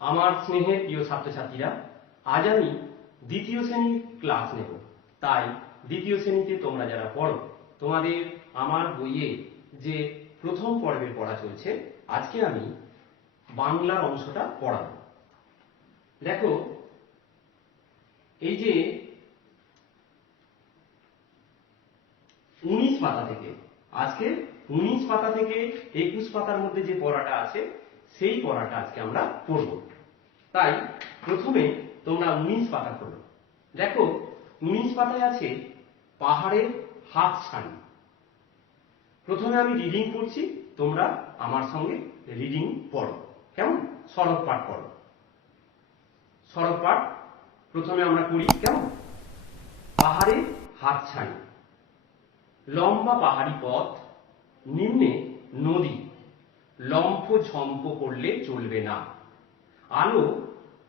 আমার স্নেহের প্রিয় ছাত্রছাত্রীরা, আজ আমি দ্বিতীয় শ্রেণীর ক্লাস নেব। তাই দ্বিতীয় শ্রেণীতে তোমরা যারা পড়ো, তোমাদের আমার বইয়ে যে প্রথম পর্বের পড়া চলছে, আজকে আমি বাংলার অংশটা পড়াবো। দেখো, এই যে 19 পাতা থেকে, আজকে 19 পাতা থেকে 21 পাতার মধ্যে যে পড়াটা আছে, সেই পড়াটা আজকে আমরা পড়ব। তাই প্রথমে তোমরা 19 পাতা পড়ো। দেখো, 19 পাতায় আছে পাহাড়ের হাতছানি। প্রথমে আমি রিডিং পড়ছি, তোমরা আমার সঙ্গে রিডিং পড়ো। কেমন? সরব পাঠ পড়ো। সরব পাঠ প্রথমে আমরা করি। কেমন? পাহাড়ের হাতছানি। লম্বা পাহাড়ি পথ, নিম্নে নদী, লম্ফ ঝম্প করলে চলবে না। আলো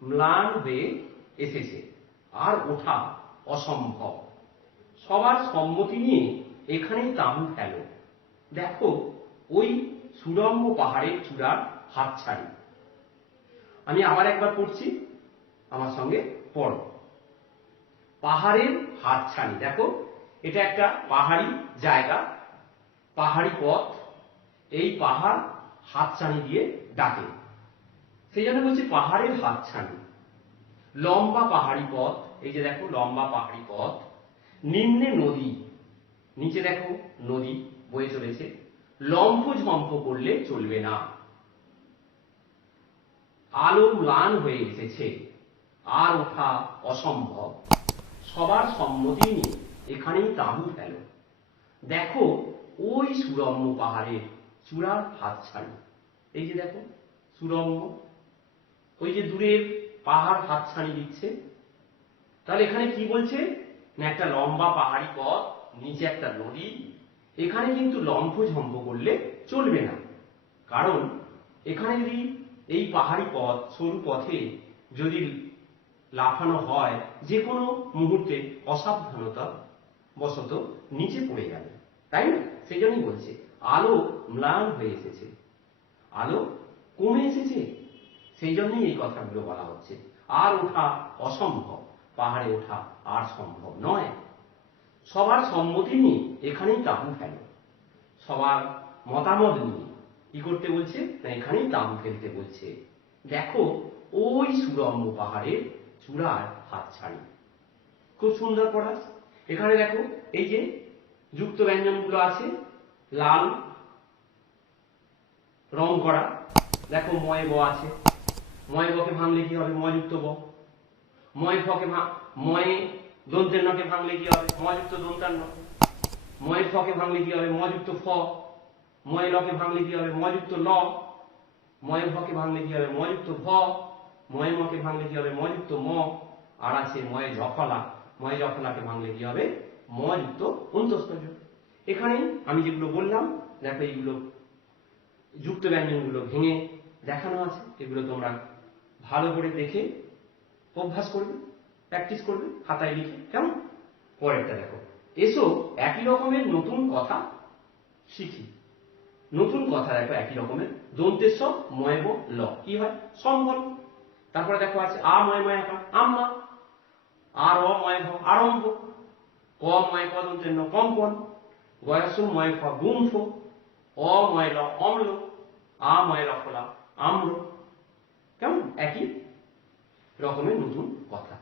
ম্লান হয়ে এসেছে, আর ওঠা অসম্ভব। সবার সম্মতি নিয়ে এখানেই তাঁবু ফেলো। দেখো, ওই সুড়ঙ্গ পাহাড়ের চূড়ার হাতছানি। আমি আবার একবার পড়ছি, আমার সঙ্গে পড়ো। পাহাড়ের হাতছানি। দেখো, এটা একটা পাহাড়ি জায়গা, পাহাড়ি পথ। এই পাহাড় হাতছানি দিয়ে ডাকে, সেই জন্য বলছি পাহাড়ের হাতছানি। লম্বা পাহাড়ি পথ, এই যে দেখো লম্বা পাহাড়ি পথ। নিম্নে নদী, নিচে দেখো নদী বয়ে চলেছে। লম্ফ ঝম্প করলে চলবে না। আলো ম্লান হয়ে এসেছে, আর ওঠা অসম্ভব। সবার সম্মতি নিয়ে এখানেই তাঁবু ফেলো। দেখো, ওই সুরম্য পাহাড়ের চূড়ার হাতছানি। এই যে দেখো সুরম্য, ওই যে দূরের পাহাড় হাতছানি দিচ্ছে। তাহলে এখানে কি বলছে না, একটা লম্বা পাহাড়ি পথ, নিচে একটা নদী। এখানে কিন্তু লম্ফ ঝম্প করলে চলবে না, কারণ এখানে যদি এই পাহাড়ি পথ, সরু পথে যদি লাফানো হয়, যে কোনো মুহূর্তে অসাবধানতা বশত নিচে পড়ে যাবে, তাই না? সেই জন্যই বলছে আলো ম্লান হয়ে এসেছে, আলো কমে এসেছে। সেই জন্যই এই কথাগুলো বলা হচ্ছে। আর ওঠা অসম্ভব, পাহাড়ে ওঠা আর সম্ভব নয়। সবার সম্মতি নিয়ে এখানেই তাঁবু ফেলো। সবার মতামত নিয়ে কি করতে বলছে না, এখানেই তাঁবু ফেলতে বলছে। দেখো, ওই সুরম্য পাহাড়ের চূড়ার হাতছানি। খুব সুন্দর পড়া। এখানে দেখো এই যে যুক্ত ব্যঞ্জনগুলো আছে, লাল রং করা। দেখো ময় ব আছে, ময় বকে ভাঙলে কি হবে? মযুক্ত ব। ময় ফকে ময়ে দন্তের নকে ভাঙলে কি হবে? মযুক্ত দন্তান্ন। ময় ফকে ভাঙলে কি হবে? মযুক্ত ফ। ময় লকে ভাঙলে কি হবে? মযুক্ত ল। ময় ভকে ভাঙলে কি হবে? মযুক্ত ভ। ময় মকে ভাঙলে কি হবে? মযুক্ত ম। আর আছে ময় জফলা। ময় জফলাকে ভাঙলে কি হবে? মযুক্ত অন্তঃস্থ। এখানেই আমি যেগুলো বললাম, দেখো এইগুলো যুক্ত ব্যঞ্জনগুলো ভেঙে দেখানো আছে। এগুলো তোমরা ভালো করে দেখে অভ্যাস করবে, প্র্যাকটিস করবে খাতায় লিখে। কেমন? পরেরটা দেখো, এসো একই রকমের নতুন কথা শিখি। নতুন কথা দেখো একই রকমের। দন্তেশ্ব ময় ব ল কি হয়? সম্বল। তারপরে দেখো আছে আ ময় ময় একা আম্মা। আর অ ময় ভ আরম্ভ। ক ময় ক দন্তের ন কম্পন। গয়াসু ময় ফ গুম্ফ। অ ময় ল অম্ল। আ ময় ল ফলা আম্র। কেমন? একই রকমের নতুন কথা।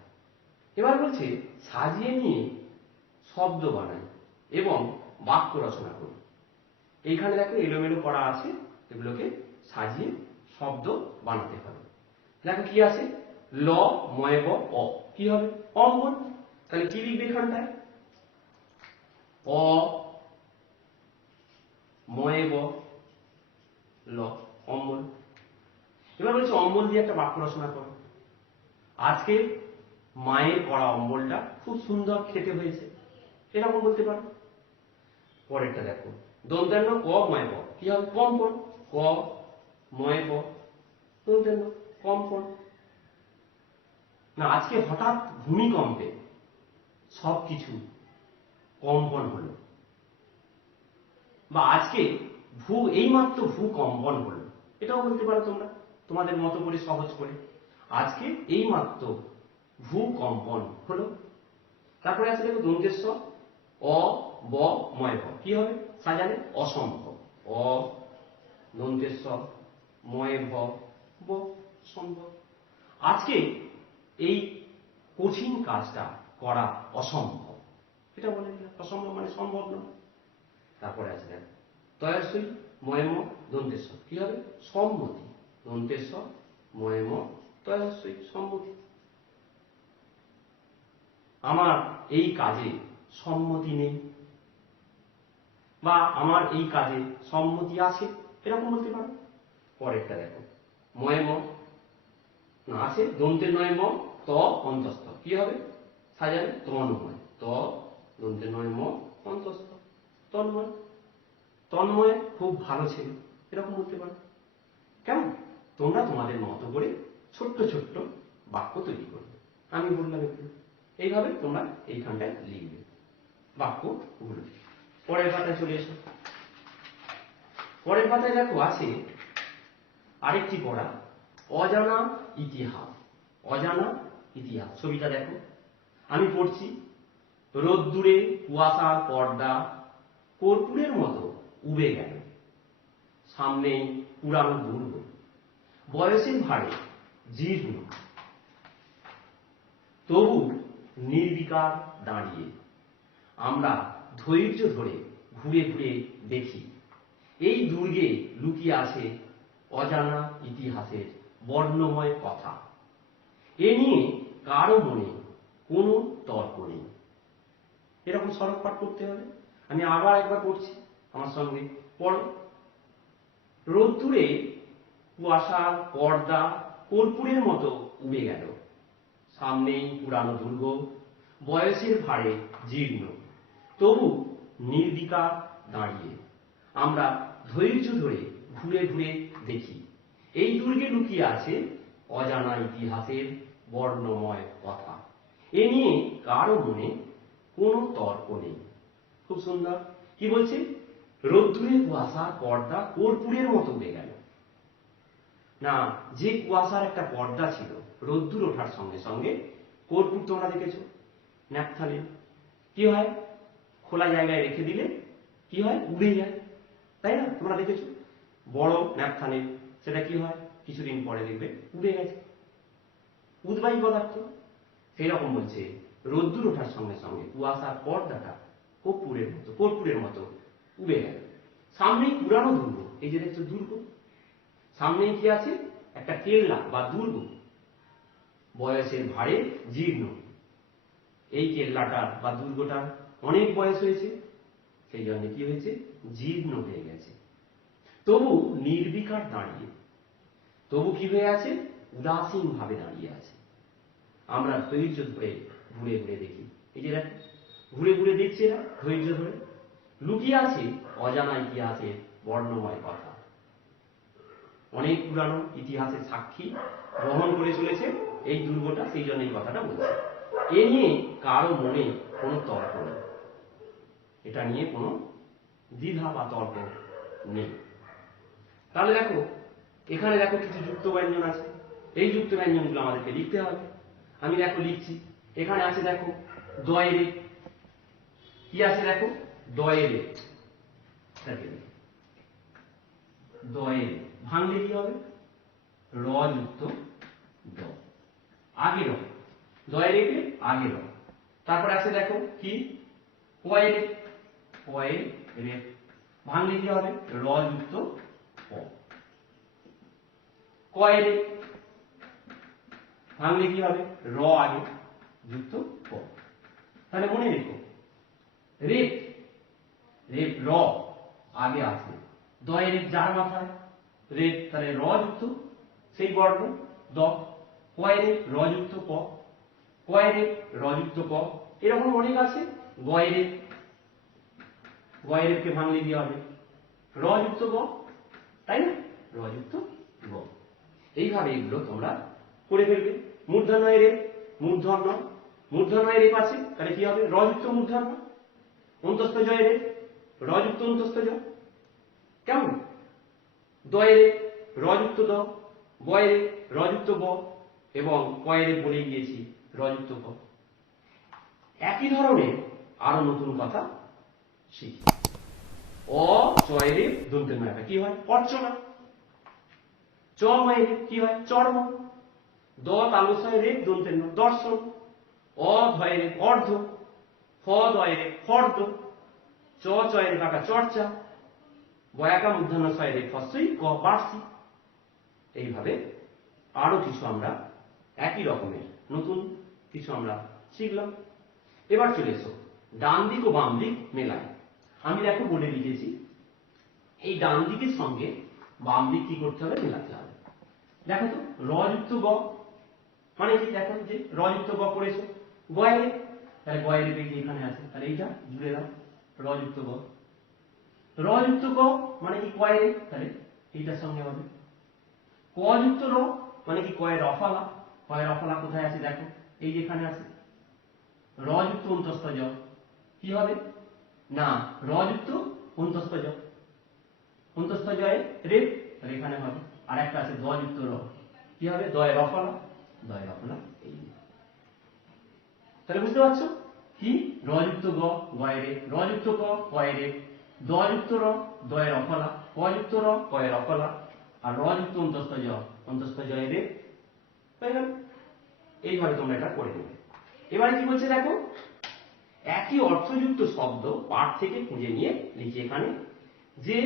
এবার বলছে সাজিয়ে নিয়ে শব্দ বানাই এবং বাক্য রচনা করি। এইখানে দেখো এলোমেলো করা আছে, এগুলোকে সাজিয়ে শব্দ বানাতে হবে। দেখো কি আছে? ল ময় ব অ কি হবে? অম্বল। তাহলে কি লিখবে এখানটায়? অ ময় ব ল অম্বল। এবার বলছে অম্বল দিয়ে একটা বাক্য রচনা করো। আজকে মায়ের করা অম্বলটা খুব সুন্দর খেতে হয়েছে, এরকম বলতে পারো। পরেরটা দেখো, দন্তান্ন ক ময় ব কি হবে? কম্পন। ক ময় ব দন্তান্ন কম্পন। না, আজকে হঠাৎ ভূমিকম্পে সবকিছু কম্পন হলো, বা আজকে এইমাত্র ভূকম্পন হলো, এটাও বলতে পারো তোমরা তোমাদের মতো করে, সহজ করে। আজকে এই মাত্র ভূকম্পন হলো। তারপরে আছে দেখো দন্তের স অ ব ময় ভ কি হবে সাজালে অসম্ভব অ দন্তের স ময় ভ ব সম্ভব। আজকে এই কঠিন কাজটা করা অসম্ভব, এটা বলে দিলাম, অসম্ভব মানে সম্ভব নয়। তারপরে আছে দেখো তয়াসই ময়ম দন্তের স কি হবে সম্মতি দন্তের স ময়ম তয়াসই সম্মতি। আমার এই কাজে সম্মতি নেই বা আমার এই কাজে সম্মতি আছে, এরকম বলতে পারো। পরেরটা দেখো ময়ম না আছে দন্তের নয় ম ত অন্তস্থ কি হবে সাজালে তন্ময় ত দন্তের নয় ম অন্তস্থ তন্ময়। তন্ময় খুব ভালো ছিল, এরকম বলতে পারো। কেমন তোমরা তোমাদের মতো করে ছোট্ট ছোট্ট বাক্য তৈরি করবে, আমি বললাম একটু এইভাবে তোমরা এইখানটায় লিখবে বাক্যগুলো। পরের পাতায় চলে এসো। পরের পাতায় দেখো আছে আরেকটি পড়া অজানা ইতিহাস। অজানা ইতিহাস ছবিটা দেখো, আমি পড়ছি রোদ্দুরে কুয়াশার পর্দা কর্পূরের মতো উবে গেল, সামনেই পুরানো দুর্গ বয়সের ভারে জীর্ণ, তবু নির্বিকার দাঁড়িয়ে আমরা ধৈর্য ধরে ঘুরে ঘুরে দেখি এই দুর্গে লুকিয়ে আছে অজানা ইতিহাসের বর্ণময় কথা। এ নিয়ে কারো মনে কোনো তর্ক নেই। এরকম সড়ক পাঠ করতে হবে। আমি আবার একবার পড়ছি, আমার সঙ্গে পড়ো। রোদ্দুরে কুয়াশার পর্দা কর্পূরের মতো উবে গেল, সামনেই পুরানো দুর্গ বয়সের ভারে জীর্ণ, তবু নির্বিকার দাঁড়িয়ে আমরা ধৈর্য ধরে ঘুরে ঘুরে দেখি এই দুর্গে লুকিয়ে আছে অজানা ইতিহাসের বর্ণময় কথা। এ নিয়ে কারো মনে কোনো তর্ক নেই। খুব সুন্দর। কি বলছে রোদ্দুরে কুয়াশার পর্দা কর্পূরের মতো উড়ে গেল। না, যে কুয়াশার একটা পর্দা ছিল রোদ্দুর ওঠার সঙ্গে সঙ্গে, কর্পূর তোমরা দেখেছো ন্যাপথালিন কি হয় খোলা জায়গায় রেখে দিলে কি হয় উড়ে যায়, তাই না? তোমরা দেখেছো বড় ন্যাপথালিন, সেটা কি হয় কিছুদিন পরে দেখবে উড়ে গেছে, উদ্বায়ী পদার্থ। সেই রকম বলছে রোদ্দুর ওঠার সঙ্গে সঙ্গে কুয়াশার পর্দাটা কর্পূরের মতো উড়ে গেল, সামনেই পুরানো দুর্গ। এই যে দেখছো দুর্গ, সামনেই কি আছে একটা কেল্লা বা দুর্গ, বয়সের ভারে জীর্ণ। এই কেল্লাটার বা দুর্গটার অনেক বয়স হয়েছে, সেই জন্য কি হয়েছে জীর্ণ হয়ে গেছে, তবু নির্বিকার দাঁড়িয়ে, তবু কি হয়ে আছে উদাসীন ভাবে দাঁড়িয়ে আছে। আমরা ধৈর্য ধরে ঘুরে ঘুরে দেখি, এই যে দেখো ঘুরে ঘুরে দেখছি না ধৈর্য ধরে, লুকিয়ে আছে অজানা ইতিহাসের বর্ণময় কথা। অনেক পুরানো ইতিহাসের সাক্ষী বহন করে চলেছে এই দুর্গটা, সেই জন্য এই কথাটা বলছে। এ নিয়ে কারো মনে কোনো তর্ক নেই, এটা নিয়ে কোনো দ্বিধা বা তর্ক নেই। তাহলে দেখো এখানে দেখো কিছু যুক্ত ব্যঞ্জন আছে, এই যুক্ত ব্যঞ্জনগুলো আমাদেরকে লিখতে হবে। আমি দেখো লিখছি, এখানে আছে দেখো দয়েরে, কি আছে দেখো দয়েরে, দয়েরে ভাঙলে কি হবে র যুক্ত দ, আগে র, দয়েরে আগে র। তারপরে আছে দেখো কি কয়েরে, কয়েরে ভাঙলে কি হবে র যুক্ত ক, কয়েরে ভাঙলে কি হবে র আগে যুক্ত ক। তাহলে মনে রেখো রেপ, রেপ র আগে আছে, দয়ের যার মাথায় রেপ, তাহলে র যুক্ত সেই বর্ণ দ, কয়েরে র যুক্ত ক, কয়েরে র যুক্ত ক, এরকম অনেক আছে। গয়েরে, গয়েরকে ভাঙলে কি হবে র যুক্ত গ, তাই না র যুক্ত গ। এইভাবে এগুলো তোমরা করে ফেলবে। মূর্ধন্যয় রেপ, মূর্ধন্য, মূর্ধন্যয় রেপ আছে, তাহলে কি হবে র যুক্ত মূর্ধন্য, অন্তস্থ জয় রেপ র যুক্ত অন্তস্থ জ, কেমন দয়েরে র যুক্ত দ, বয়েরে র যুক্ত ব, এবং কয়ের বলে গিয়েছি রযুক্ত ক। একই ধরনের আরো নতুন কথা শিখি। অ চয়ের দন্তের নয় কি হয়? অর্চনা। চ ময়ের কি হয়? চর্ম। দ তালুসয়ের দন্তের নয় দর্শন। অ ধয়ের অর্ধ। ফ দয়ের ফর্দ। চ চয়ের কাকা চর্চা। বয়াকা মূর্ধন্য ছয়ের ফসই ক বার্ষিক। এইভাবে আরো কিছু আমরা একই রকমের নতুন কিছু আমরা শিখলাম। এবার চলে এসো ডান দিক ও বাম দিক মেলায়। আমি দেখো বলে লিখেছি এই ডান দিকের সঙ্গে বাম দিক কি করতে হবে? মেলাতে হবে। দেখো তো রযুক্ত গ মানে কি? দেখো যে রযুক্ত গ পড়েছো গয়ের, তাহলে গয়ের পেজ এখানে আছে, তাহলে এইটা জুড়ে দাও রযুক্ত গ। রযুক্ত ক মানে কি? কয়ের, তাহলে এইটার সঙ্গে হবে। ক যুক্ত র মানে কি? কয়ের রফালা। কয়ের রফালা কোথায় আছে? দেখো এই যে এখানে আছে। র যুক্ত অন্তস্থ জ কি হবে? না, র যুক্ত অন্তস্থ জ, অন্তস্থ জয়ে রে, তাহলে এখানে হবে। আর একটা আছে দ যুক্ত র কি হবে? দয়ের রফালা। দয়ের রফালা এই, তাহলে বুঝতে পারছো কি? র যুক্ত গ গয়ে রে, র যুক্ত ক কয়ে রে, দ যুক্ত র দয়ের রফালা, ক যুক্ত র কয়ের রফালা, আর র যুক্ত অন্তস্থ জ অন্তস্থ জয়ে রে, তাই না? এইভাবে তোমরা এটা করে নেবে। এবারে কি বলছে দেখো, একই অর্থযুক্ত শব্দ পাঠ থেকে খুঁজে নিয়ে লিখি। এখানে যে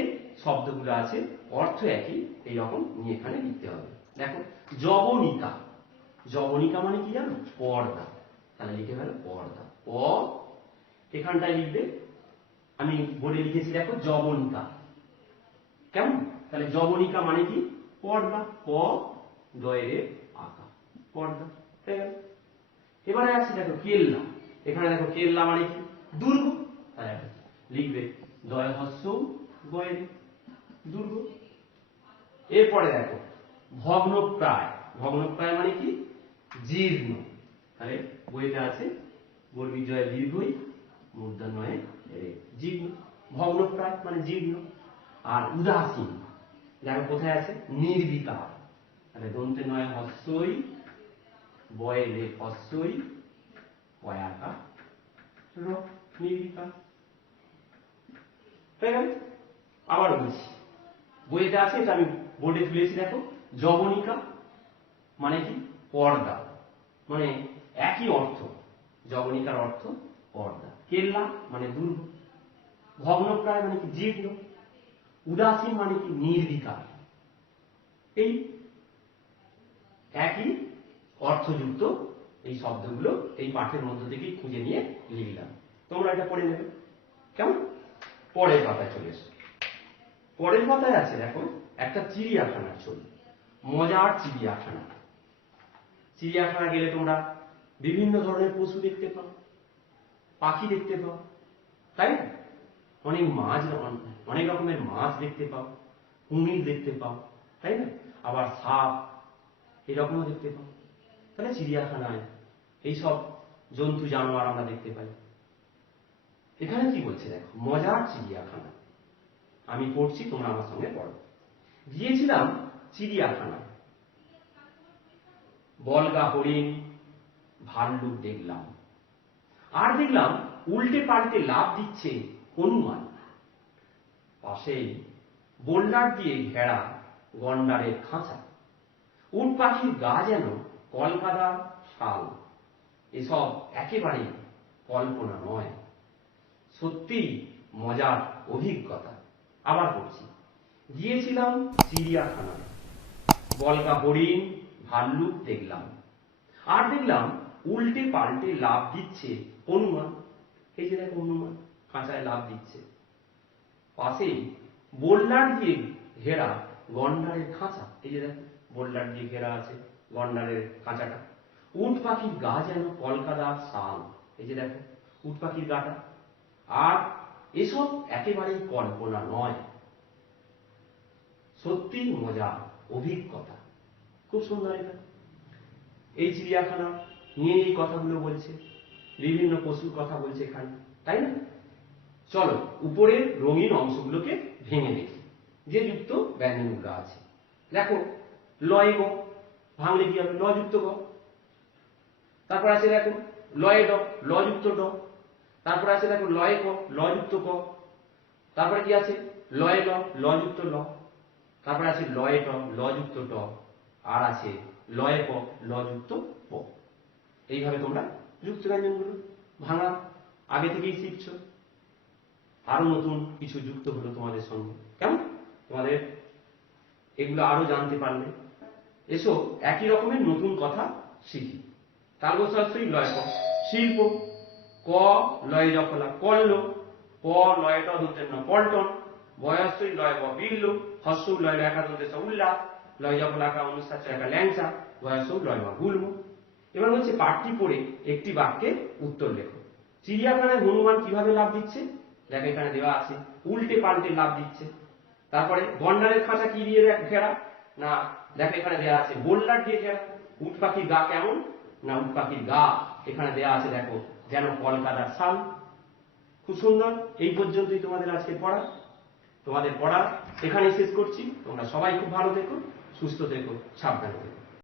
শব্দগুলো আছে অর্থ একই, এইরকম নিয়ে এখানে লিখতে হবে। দেখো যবনিকা। যবনিকা মানে কি জানো? পর্দা। তাহলে লিখে ফেলো পর্দা। প এখানটায় লিখবে, আমি বলে লিখেছি দেখো যবনিকা। কেমন? তাহলে যবনিকা মানে কি? পর্দা। প দয়ের আকা পর্দা। এবারে আসছি দেখো কেল্লা। এখানে দেখো কেল্লা মানে কি? দুর্গ। লিখবে দয় হস্য গয়ের দুর্গ। এরপরে দেখো ভগ্নপ্রায়। ভগ্নপ্রায় মানে কি? জীর্ণ। তাহলে বইটা আছে বর্গীজয় দীর্ঘই মূর্ধন্যয়ে জীর্ণ। ভগ্নপ্রায় মানে জীর্ণ। আর উদাসীন দেখো কোথায় আছে? নির্বিকার। তাহলে দন্তে নয় হস্যই বয়ে রে হস্যই পয়াকা র নির্বিকার। তাই না? আবার বলছি, বইতে আছে, এটা আমি বোর্ডে তুলেছি দেখো। যবনিকা মানে কি? পর্দা, মানে একই অর্থ। যবনিকার অর্থ পর্দা। কেল্লা মানে দুর্গ। ভগ্নপ্রায় মানে কি? জীর্ণ। উদাসীন মানে কি? নির্বিকার। এই একই অর্থযুক্ত এই শব্দগুলো এই পাঠের মধ্য থেকে খুঁজে নিয়ে লিখলাম। তোমরা এটা পড়ে নেবে। কেমন? পরের পাতায় চলে এসো। পরের পাতায় আছে দেখো একটা চিড়িয়াখানার ছবি। মজার চিড়িয়াখানা। চিড়িয়াখানা গেলে তোমরা বিভিন্ন ধরনের পশু দেখতে পাও, পাখি দেখতে পাও, তাই না? অনেক মাছ, অনেক রকমের মাছ দেখতে পাও, কুমির দেখতে পাও, তাই না? আবার সাপ এরকমও দেখতে পাও। তাহলে চিড়িয়াখানায় এইসব জন্তু জানোয়ার আমরা দেখতে পাই। এখানে কি বলছে দেখো, মজার চিড়িয়াখানা। আমি পড়ছি, তোমরা আমার সঙ্গে পড়ো। গিয়েছিলাম চিড়িয়াখানায়, বলগা হরিণ ভাল্লুক দেখলাম, আর দেখলাম উল্টে পাল্টে লাফ দিচ্ছে হনুমান। পাশেই বোল্ডার দিয়ে ঘেরা গন্ডারের খাঁচা, উট পাখির গা যেন কলকাতার শাল। এসব একেবারে কল্পনা নয়, সত্যি মজার অভিজ্ঞতা। আবার বলছি, গিয়েছিলাম চিড়িয়াখানায়, বলগা হরিণ ভাল্লুক দেখলাম, আর দেখলাম উল্টে পাল্টে লাফ দিচ্ছে হনুমান। এই যে দেখো হনুমান খাঁচায় লাফ দিচ্ছে। পাশেই বোল্ডার দিয়ে ঘেরা গন্ডারের খাঁচা। এই যে দেখো বোল্ডার দিয়ে ঘেরা আছে গন্ডারের খাঁচাটা। উট পাখির গা যেন কলকাতার শাল। এই যে দেখো উট পাখির গাটা। আর এসব একেবারেই কল্পনা নয়, সত্যি মজার অভিজ্ঞতা। খুব সুন্দর এটা। এই চিড়িয়াখানা নিয়ে এই কথাগুলো বলছে, বিভিন্ন পশুর কথা বলছে এখানে, তাই না? চলো উপরের রঙিন অংশগুলোকে ভেঙে দেখি, যে যুক্ত ব্যঞ্জনগুলো আছে। দেখো লয় গ, ভাঙলে কি হবে? ল যুক্ত গ। তারপর আছে দেখো লয়ে ড, ল যুক্ত ড। তারপর আছে দেখো লয়ে ক, ল যুক্ত ক। তারপরে কি আছে? লয়ে ল, ল যুক্ত ল। তারপরে আছে লয়ে ট, ল যুক্ত ট। আর আছে লয়ে প, ল যুক্ত প। এইভাবে তোমরা যুক্ত ব্যঞ্জনগুলো ভাঙা আগে থেকেই শিখছো। আরো নতুন কিছু যুক্ত হলো তোমাদের সঙ্গে, কেমন? তোমাদের এগুলো আরো জানতে পারলে। এসো একই রকমের নতুন কথা শিখি। তালবস্যই লয় ক, শিল্প। ক লয়ে জফলা, কল্ল। প লয়ে ট দন্তের ন, পল্টন। বয়স্যই লয় ব, বিল্ল। হস্য লয় ল একা দন্তের স, উল্লাস। লয় জফলা একা অনুসার একা, ল্যাংচা। বয়স্য লয় ব, গুল্ম। এবার হচ্ছে পাঠটি পড়ে একটি বাক্যের উত্তর লেখো। চিড়িয়াখানায় হনুমান কিভাবে লাভ দিচ্ছে? দেখো এখানে দেওয়া আছে, উল্টে পাল্টে লাভ দিচ্ছে। তারপরে গন্ডারের খাঁচা কি দিয়ে ঘেরা? না দেখো এখানে দেওয়া আছে বোল্ডার দিয়ে ঘেরা। উট পাখির গা কেমন? না উট পাখির গা এখানে দেওয়া আছে দেখো যেন কলকাতার শাল। খুব সুন্দর। এই পর্যন্তই তোমাদের আজকে পড়া। তোমাদের পড়া এখানেই শেষ করছি। তোমরা সবাই খুব ভালো থেকো, সুস্থ থেকো, সাবধানে থেকো।